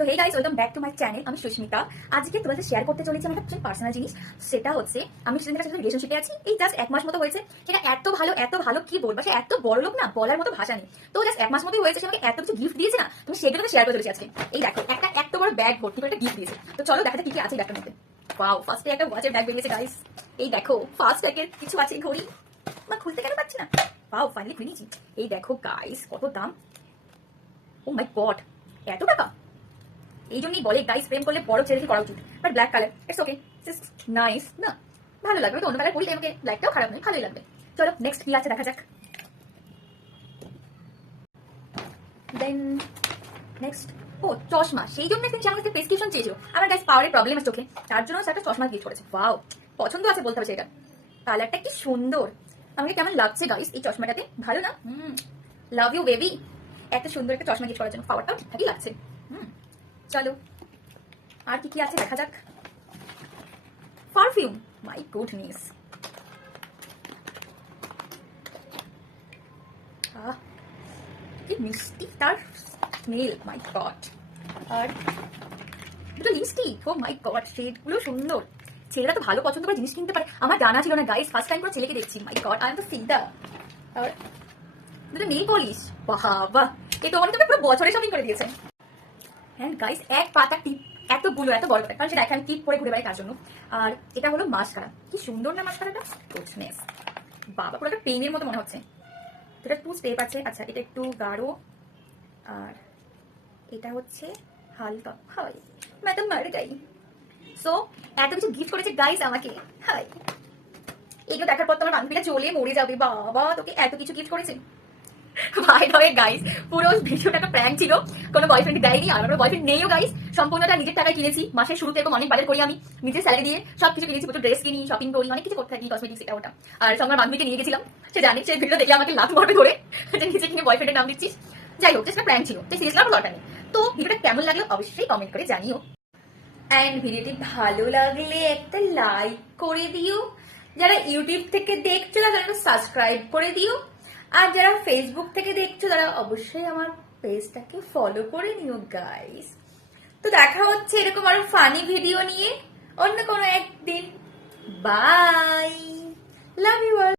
তো hey guys, welcome back to my channel. আমি সুস্মিতা। আজকে তোমাদের শেয়ার করতে চলেছি আমার একটা পার্সোনাল জিনিস। সেটা হচ্ছে, আমি কিছুদিন থেকে রিলেশনশিপে আছি, এই জাস্ট 1 মাস মতো হয়েছে। সেটা এত ভালো কি বলবো, সে এত বড় লোক না, বলার মতো ভাষা নেই। তো জাস্ট 1 মাস মতোই হয়েছে, সে আমাকে এত কিছু গিফট দিয়েছে না, তুমি সেগুলো শেয়ার করে চলেছি আজকে। এই দেখো, এত বড় ব্যাগ ভর্তি করে একটা গিফট দিয়েছে। তো চলো দেখা যাক কি কি আছে ব্যাগটার মধ্যে। ওয়াও, ফার্স্টে একটা ওয়াচের ব্যাগ বেরিয়েছে গাইস। এই দেখো, ফার্স্ট ব্যাগের কিছু আছে, ঘড়ি। না খুলতে কেন পাচ্ছি না। ওয়াও, ফাইনালি খুলেছি। এই দেখো গাইস, কত দাম। ও মাই গড, এত টাকা। এই জন্যই বলে গাইস, প্রেম করলে বড় ছেলেকে করা উচিত। But black colour, it's okay, just nice না, ভালো লাগবে। তো অন্য কালার পরি, আমাকে ব্ল্যাকটাও খারাপ নয়, ভালোই লাগবে। চলো নেক্সট কি আছে দেখা যাক। দেন নেক্সট, ও চশমা। সেই জন্য সে আমাকে প্রেসক্রিপশন চেয়েছিল। আমার গাইস পাওয়ারের প্রবলেম আছে চোখে, তার জন্য সে একটা চশমা গিফট করেছে। ওয়াও, পছন্দ আছে বলতে হবে সেটা। কালারটা কি সুন্দর, আমাকে কেমন লাগছে গাইস এই চশমাটাতে, ভালো না? লাভ ইউ বেবি, এত সুন্দর একটা চশমা গিফট করার জন্য। পাওয়ারটাও ঠিকঠাকই লাগছে। চলো আর কি কি আছে দেখা যাক। Perfume, my goodness. কি মিষ্টি তার স্মেল, মাই গড। আর দুটো লিপস্টিক, ও মাই গড, শেডগুলো সুন্দর। ছেলেরা তো ভালো পছন্দ করে জিনিস কিনতে পারে, আমার জানা ছিল না গাইস, ফার্স্ট টাইম করে ছেলেকে দেখছি। মাই গড, আই এম তো সিদ্ধা। আর দুটো নেল পলিশ, বাবা, এই তোমার তুমি পুরো বছরে শপিং করে দিয়েছে। হ্যাঁ গাইস, এক পাতা টিপ, এতগুলো, এত বড় পাতা, কারণ সেটা এখানে টিপ করে ঘুরে বেড়াই তার জন্য। আর এটা হলো মাস্কারা, কি সুন্দর না মাস্কারাটা, গুডনেস। বাবা, পুরো একটা পেনের মতো মনে হচ্ছে। এটা 2 স্টেপ আছে। আচ্ছা, এটা একটু গাঢ়, আর এটা হচ্ছে হালকা। হাই, ম্যাডাম মার গাই। সো এত কিছু গিফট করেছে গাইস আমাকে। হাই, এগুলো দেখার পর তোমার বান্ধবীরা চলে মরে যাবে। বাবা, তোকে এত কিছু গিফট করেছে। বাই দ্য ওয়ে গাইস, পুরো ভিডিওটা একটা প্র্যাঙ্ক ছিল, কোনো বয়ফ্রেন্ড দেয়নি, আর আমার বয়ফ্রেন্ড নেইও গাইস। সম্পূর্ণটা নিজের টাকায় কিনেছি। মাসের শুরুতে এরকম অনেক বাজার করি আমি, নিজের স্যালারি দিয়ে সবকিছু কিনেছি। প্রচুর ড্রেস কিনি, শপিং করি, অনেক কিছু করতে থাকি, কসমেটিক্স এটা ওটা। আর সঙ্গে আমার বান্ধবীকে নিয়ে গেছিলাম। সে জানি, সে ভিডিও দেখলে আমাকে লাভ মারবে ধরে, যে নিজে কিনে বয়ফ্রেন্ডের নাম দিচ্ছিস। যাই হোক, একটা প্র্যাঙ্ক ছিল, তাই সিরিয়াসলি আমার দরকার নেই। তো ভিডিওটা কেমন লাগলো অবশ্যই কমেন্ট করে জানিও। অ্যান্ড ভিডিওটি ভালো লাগলে একটা লাইক করে দিও। যারা ইউটিউব থেকে দেখছো তারা সাবস্ক্রাইব করে দিও। আর যারা ফেসবুক থেকে দেখছো তারা অবশ্যই আমার পেজটাকে ফলো করে নিও গাইস। তো দেখা হচ্ছে এরকম আরো ফানি ভিডিও নিয়ে অন্য কোনো একদিন। Bye, love you all.